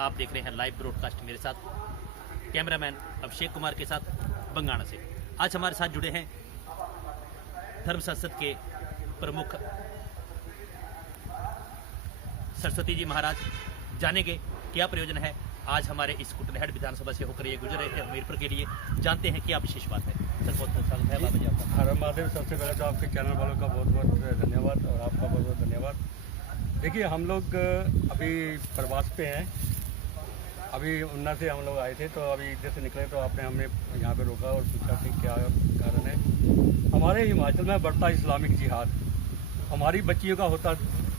आप देख रहे हैं लाइव ब्रॉडकास्ट मेरे साथ कैमरामैन अभिषेक कुमार के साथ बंगाणा से। आज हमारे साथ जुड़े हैं धर्म संसद के प्रमुख सरस्वती जी महाराज। जानेंगे क्या प्रयोजन है आज हमारे इस कुटनहट विधानसभा से होकर ये गुजर रहे थे हमीरपुर के लिए। जानते हैं क्या विशेष बात है। सर बहुत बहुत स्वागत है बाबा जी आपका। हर महादेव। सबसे पहले तो आपके चैनल वालों का बहुत बहुत धन्यवाद और आपका बहुत बहुत धन्यवाद। देखिए हम लोग अभी प्रवास पे हैं। अभी उन्ना से हम लोग आए थे, तो अभी इधर से निकले तो आपने हमें यहाँ पे रोका और पूछा कि क्या कारण है। हमारे हिमाचल में बढ़ता इस्लामिक जिहाद, हमारी बच्चियों का होता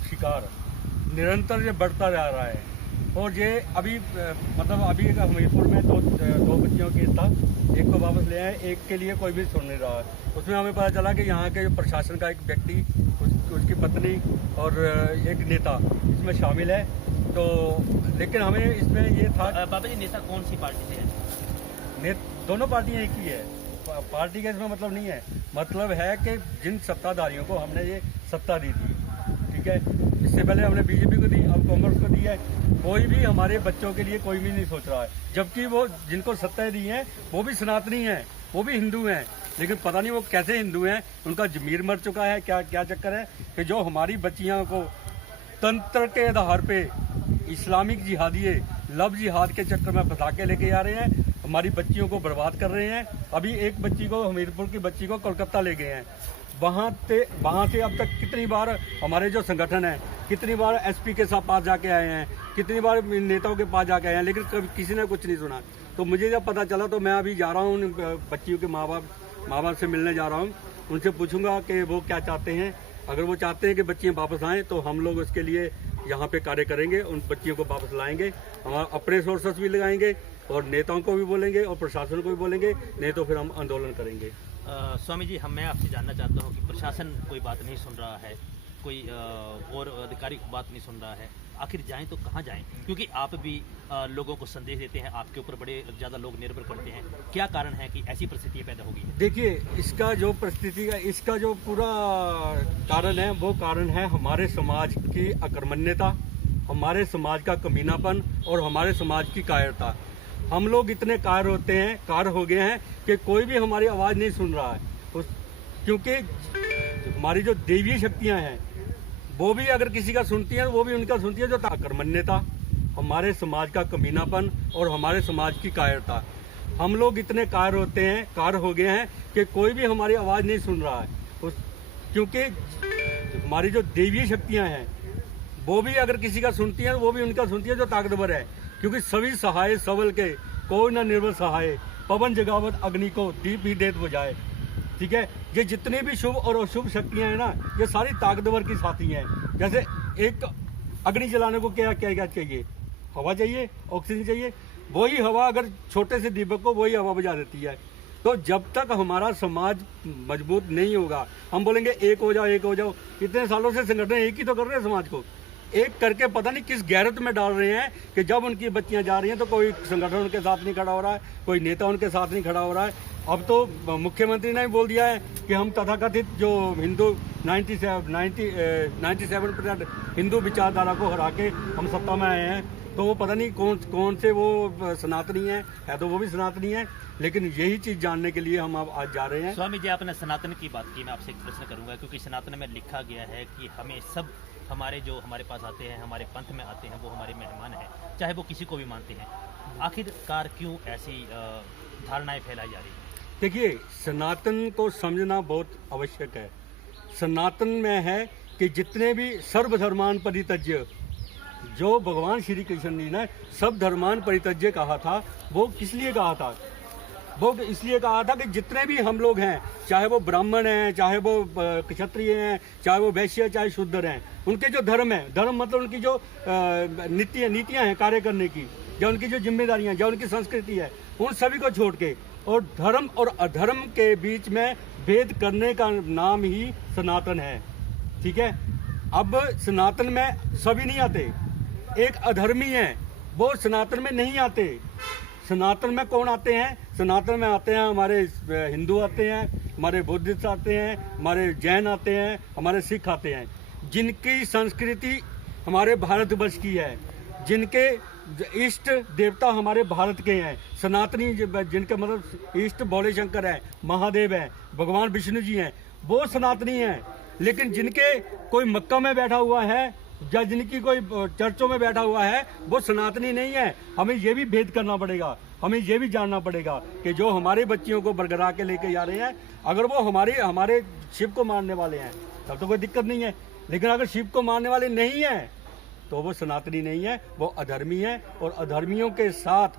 शिकार निरंतर ये बढ़ता जा रहा है। और ये अभी मतलब अभी हमीरपुर में दो बच्चियों की था, एक को वापस ले आए, एक के लिए कोई भी सुन नहीं रहा। उसमें हमें पता चला कि यहाँ के प्रशासन का एक व्यक्ति, उसकी पत्नी और एक नेता इसमें शामिल है। तो लेकिन हमें इसमें ये था। बाबा जी नेता कौन सी पार्टी से है? दोनों पार्टियां एक ही है, पार्टी का इसमें मतलब नहीं है। मतलब है कि जिन सत्ताधारियों को हमने ये सत्ता दी थी, ठीक है, इससे पहले हमने बीजेपी को दी, अब कांग्रेस को दी है, कोई भी हमारे बच्चों के लिए कोई भी नहीं सोच रहा है। जबकि वो जिनको सत्ताएं दी हैं वो भी सनातनी हैं, वो भी हिंदू हैं, लेकिन पता नहीं वो कैसे हिंदू हैं, उनका जमीर मर चुका है। क्या क्या चक्कर है कि जो हमारी बच्चियों को तंत्र के आधार पे इस्लामिक जिहादिये लव जिहाद के चक्कर में फंसा के लेके आ रहे हैं, हमारी बच्चियों को बर्बाद कर रहे हैं। अभी एक बच्ची को, हमीरपुर की बच्ची को कोलकाता ले गए हैं। वहाँ से अब तक कितनी बार हमारे जो संगठन है, कितनी बार एसपी के साथ पास जाके आए हैं, कितनी बार नेताओं के पास जाके आए हैं, लेकिन कभी किसी ने कुछ नहीं सुना। तो मुझे जब पता चला तो मैं अभी जा रहा हूँ, बच्चियों के माँ बाप से मिलने जा रहा हूँ। उनसे पूछूंगा कि वो क्या चाहते हैं। अगर वो चाहते हैं कि बच्चियाँ वापस आएँ तो हम लोग उसके लिए यहाँ पे कार्य करेंगे, उन बच्चियों को वापस लाएंगे। हम अपने सोर्सेस भी लगाएंगे और नेताओं को भी बोलेंगे और प्रशासन को भी बोलेंगे, नहीं तो फिर हम आंदोलन करेंगे। स्वामी जी, मैं आपसे जानना चाहता हूँ कि प्रशासन कोई बात नहीं सुन रहा है, कोई और अधिकारी बात नहीं सुन रहा है, आखिर जाएं तो कहाँ जाएं? क्योंकि आप भी लोगों को संदेश देते हैं, आपके ऊपर बड़े ज़्यादा लोग निर्भर करते हैं। क्या कारण है कि ऐसी परिस्थितियाँ पैदा होगी? देखिए, इसका जो परिस्थिति का इसका जो पूरा कारण है, वो कारण है हमारे समाज की अकर्मण्यता, हमारे समाज का कमीनापन और हमारे समाज की कायरता। हम लोग इतने कार हो गए हैं कि कोई भी हमारी आवाज़ नहीं सुन रहा है। क्योंकि हमारी जो देवीय शक्तियाँ हैं वो भी अगर किसी का सुनती हैं, वो भी उनका सुनती है। जो अकर्मण्यता, हमारे समाज का कमीनापन और हमारे समाज की कायरता। हम लोग इतने कार हो गए हैं कि कोई भी हमारी आवाज़ नहीं सुन रहा है। क्योंकि हमारी जो देवीय शक्तियाँ हैं वो भी अगर किसी का सुनती हैं, वो भी उनका सुनती है जो ताकतवर है। क्योंकि सभी सहाय सबल के, कोई न निर्बल सहाय, पवन जगावत अग्नि को, दीप ही देत बुझाए। ठीक है, ये जितनी भी शुभ और अशुभ शक्तियां हैं ना, ये सारी ताकतवर की साथी हैं। जैसे एक अग्नि जलाने को क्या क्या क्या चाहिए? हवा चाहिए, ऑक्सीजन चाहिए। वही हवा अगर छोटे से दीपक को वही हवा बुझा देती है। तो जब तक हमारा समाज मजबूत नहीं होगा, हम बोलेंगे एक हो जाओ, एक हो जाओ। इतने सालों से संगठन एक ही तो कर रहे हैं, समाज को एक करके पता नहीं किस गैरत में डाल रहे हैं कि जब उनकी बच्चियां जा रही हैं तो कोई संगठन उनके साथ नहीं खड़ा हो रहा है, कोई नेता उनके साथ नहीं खड़ा हो रहा है। अब तो मुख्यमंत्री ने बोल दिया है कि हम तथाकथित जो हिंदू 97% हिंदू विचारधारा को हरा के हम सत्ता में आए हैं। तो वो पता नहीं कौन से वो सनातनी है तो वो भी सनातनी है। लेकिन यही चीज़ जानने के लिए हम अब आज जा रहे हैं। स्वामी जी, आपने सनातन की बात की, मैं आपसे एक प्रश्न करूंगा, क्योंकि सनातन में लिखा गया है कि हमें सब हमारे पास आते हैं, हमारे पंथ में आते हैं, वो हमारे मेहमान हैं, चाहे वो किसी को भी मानते हैं। आखिरकार क्यों ऐसी धारणाएं फैलाई जा रही हैं? देखिए, सनातन को समझना बहुत आवश्यक है। सनातन में है कि जितने भी सर्वधर्मान परित्यज्य, जो भगवान श्री कृष्ण ने सब धर्मान परित्यज्य कहा था, वो किस लिए कहा था? वो इसलिए कहा था कि जितने भी हम लोग हैं, चाहे वो ब्राह्मण हैं, चाहे वो क्षत्रिय हैं, चाहे वो वैश्य, चाहे शूद्र हैं, उनके जो धर्म है, धर्म मतलब उनकी जो नीतियां हैं कार्य करने की, या उनकी जो जिम्मेदारियां, जो उनकी संस्कृति है, उन सभी को छोड़ के और धर्म और अधर्म के बीच में भेद करने का नाम ही सनातन है। ठीक है, अब सनातन में सभी नहीं आते, एक अधर्मी है वो सनातन में नहीं आते। सनातन में कौन आते हैं? सनातन में आते हैं हमारे हिंदू आते हैं, हमारे बुद्धिस्ट आते हैं, हमारे जैन आते हैं, हमारे सिख आते हैं, जिनकी संस्कृति हमारे भारतवर्ष की है, जिनके इष्ट देवता हमारे भारत के हैं, सनातनी जिनके मतलब इष्ट भोले शंकर है, महादेव है, भगवान विष्णु जी हैं, वो सनातनी हैं। लेकिन जिनके कोई मक्का में बैठा हुआ है या जिनकी कोई चर्चों में बैठा हुआ है, वो सनातनी नहीं है। हमें ये भी भेद करना पड़ेगा, हमें ये भी जानना पड़ेगा कि जो हमारे बच्चियों को बरगरा के लेके जा रहे हैं, अगर वो हमारे शिव को मानने वाले हैं तब तो कोई दिक्कत नहीं है। लेकिन अगर शिव को मानने वाले नहीं हैं तो वो सनातनी नहीं है, वो अधर्मी है। और अधर्मियों के साथ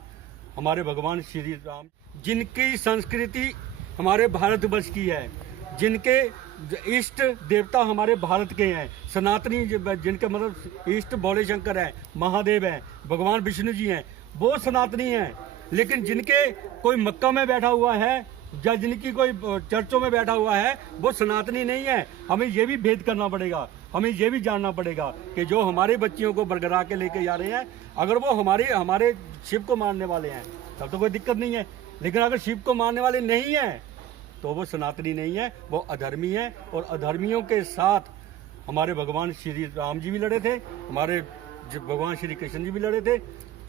हमारे भगवान श्री राम, जिनकी संस्कृति हमारे भारतवर्ष की है, जिनके इष्ट देवता हमारे भारत के हैं, सनातनी जिनके मतलब इष्ट भोले शंकर है, महादेव है, भगवान विष्णु जी हैं, वो सनातनी हैं। लेकिन जिनके कोई मक्का में बैठा हुआ है या जिनकी कोई चर्चों में बैठा हुआ है, वो सनातनी नहीं है। हमें ये भी भेद करना पड़ेगा, हमें ये भी जानना पड़ेगा कि जो हमारे बच्चियों को बरगरा के लेके जा रहे हैं, अगर वो हमारे शिव को मानने वाले हैं तब तो कोई दिक्कत नहीं है। लेकिन अगर शिव को मानने वाले नहीं हैं तो वो सनातनी नहीं है, वो अधर्मी है। और अधर्मियों के साथ हमारे भगवान श्री राम जी भी लड़े थे, हमारे भगवान श्री कृष्ण जी भी लड़े थे,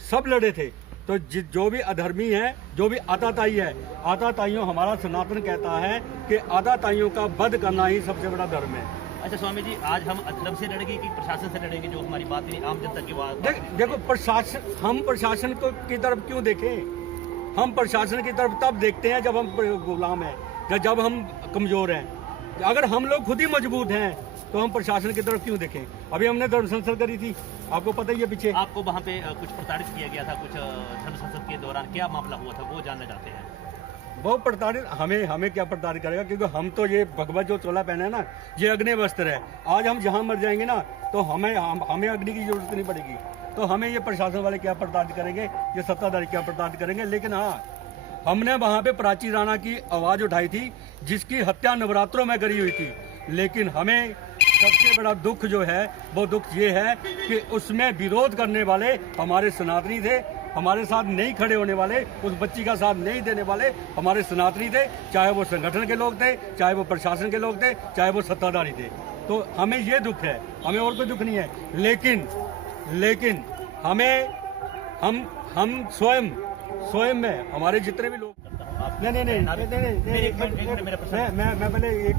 सब लड़े थे। तो जो भी अधर्मी है, जो भी आताताई है, आताताइयों, हमारा सनातन कहता है कि आताताइयों का वध करना ही सबसे बड़ा धर्म है। अच्छा स्वामी जी, आज हम अधर्म से लड़ेंगे कि प्रशासन से लड़ेंगे, जो हमारी बात नहीं आम जनता की बात? देखो प्रशासन, हम प्रशासन को की तरफ क्यों देखें? हम प्रशासन की तरफ तब देखते हैं जब हम गुलाम हैं या जब हम कमजोर हैं। अगर हम लोग खुद ही मजबूत हैं तो हम प्रशासन की तरफ क्यों देखें? अभी हमने धर्म संसद करी थी, आपको पता ही है। पीछे आपको वहाँ पे कुछ प्रताड़ित किया गया था, कुछ धर्म संसद के दौरान क्या मामला हुआ था, वो जानना चाहते हैं। वो प्रताड़ित, हमें क्या प्रताड़ित करेगा? क्योंकि हम तो ये भगवत जो चोला पहने है ना, ये अग्नि वस्त्र है। आज हम जहाँ मर जाएंगे ना तो हमें अग्नि की जरूरत नहीं पड़ेगी। तो हमें ये प्रशासन वाले क्या प्रताड़ित करेंगे, ये सत्ताधारी क्या प्रताड़ित करेंगे? लेकिन हाँ, हमने वहाँ पे प्राची राणा की आवाज उठाई थी, जिसकी हत्या नवरात्रों में करी हुई थी। लेकिन हमें सबसे बड़ा दुख जो है, वो दुख ये है कि उसमें विरोध करने वाले हमारे सनातनी थे। हमारे साथ नहीं खड़े होने वाले, उस बच्ची का साथ नहीं देने वाले हमारे सनातनी थे। चाहे वो संगठन के लोग थे, चाहे वो प्रशासन के लोग थे, चाहे वो सत्ताधारी थे। तो हमें ये दुख है, हमें और कोई दुख नहीं है। लेकिन हमें हम स्वयं में हमारे जितने भी लोग, नहीं, मैं पहले एक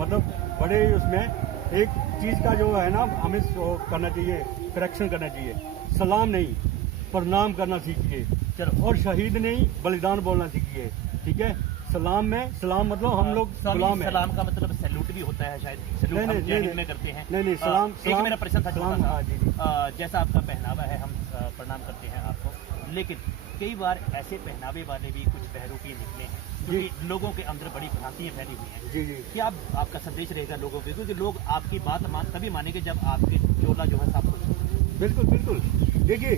मतलब बड़े उसमें एक चीज का जो है ना, हमें करना चाहिए, करेक्शन करना चाहिए। सलाम नहीं, प्रणाम करना सीखिए। चलो, और शहीद नहीं, बलिदान बोलना सीखिए। ठीक है? सलाम मतलब हम लोग सलाम है। सलाम का मतलब सैल्यूट भी होता है शायद, सैल्यूट हम जहनीत में करते हैं। नहीं, सलाम मेरा प्रश्न था छोटा सा। जी। जैसा आपका पहनावा है, हम प्रणाम करते हैं आपको, लेकिन कई बार ऐसे पहनावे वाले भी कुछ बहरूपी निकले हैं, क्योंकि लोगों के अंदर बड़ी भ्रांतियां फैली हुई हैं। जी। क्या आपका संदेश रहेगा लोगों के, क्योंकि लोग आपकी बात तभी मानेंगे जब आपके चोला जो है साफ हो। बिल्कुल। देखिए,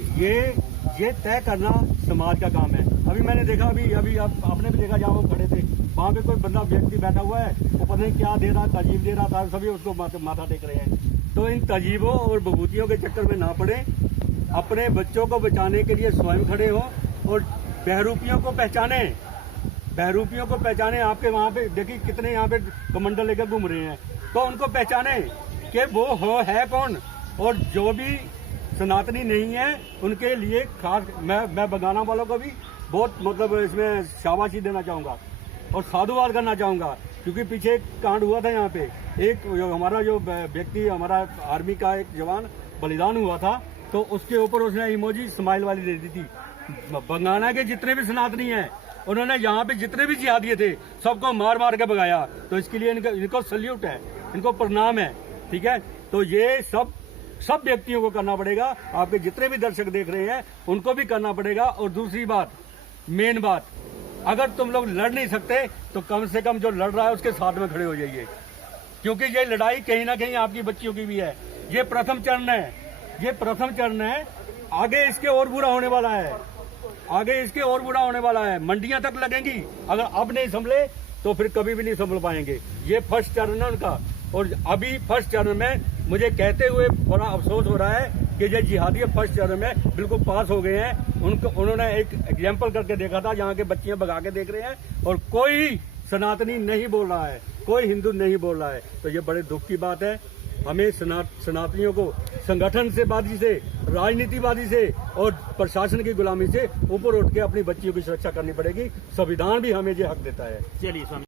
ये तय करना समाज का काम है। अभी मैंने देखा, अभी आपने भी देखा, जहाँ वो खड़े थे, वहाँ पे कोई बंदा व्यक्ति बैठा हुआ है, वो पता नहीं क्या दे रहा, तजीब दे रहा था, सभी उसको माथा टेक रहे हैं। तो इन तजीबों और बबूतियों के चक्कर में ना पड़े, अपने बच्चों को बचाने के लिए स्वयं खड़े हो और बहरूपियों को पहचाने। आपके वहाँ पे देखिए कितने यहाँ पे कमंडल लेकर घूम रहे हैं, तो उनको पहचाने कि वो है कौन। और जो भी सनातनी नहीं है, उनके लिए खास मैं बगाना वालों को भी बहुत मतलब इसमें शाबाशी देना चाहूँगा और साधुवाद करना चाहूँगा। क्योंकि पीछे एक कांड हुआ था यहाँ पे, एक हमारा जो व्यक्ति, हमारा आर्मी का एक जवान बलिदान हुआ था, तो उसके ऊपर उसने इमोजी स्माइल वाली दे दी थी। बंगाना के जितने भी सनातनी हैं, उन्होंने यहाँ पे जितने भी जिहादी थे, सबको मार के भगाया। तो इसके लिए इनको सल्यूट है, इनको प्रणाम है। ठीक है? तो ये सब व्यक्तियों को करना पड़ेगा। आपके जितने भी दर्शक देख रहे हैं, उनको भी करना पड़ेगा। और दूसरी बात, मेन बात, अगर तुम लोग लड़ नहीं सकते तो कम से कम जो लड़ रहा है उसके साथ में खड़े हो जाइए, क्योंकि ये लड़ाई कहीं ना कहीं आपकी बच्चियों की भी है। ये प्रथम चरण है। आगे इसके और बुरा होने वाला है। मंडियां तक लगेंगी। अगर अब नहीं संभले तो फिर कभी भी नहीं संभल पाएंगे। ये फर्स्ट चरण है उनका। और अभी फर्स्ट चरण में मुझे कहते हुए बड़ा अफसोस हो रहा है कि ये जिहादी फर्स्ट चरण में बिल्कुल पास हो गए हैं। उन्होंने एक एग्जाम्पल करके देखा था, जहाँ के बच्चियां भगा के देख रहे हैं और कोई सनातनी नहीं बोल रहा है, कोई हिंदू नहीं बोल रहा है। तो ये बड़े दुख की बात है। हमें सनातनियों को संगठन से बाजी से, राजनीतिवादी से और प्रशासन की गुलामी से ऊपर उठ के अपनी बच्चियों की सुरक्षा करनी पड़ेगी। संविधान भी हमें ये हक देता है। चलिए स्वामी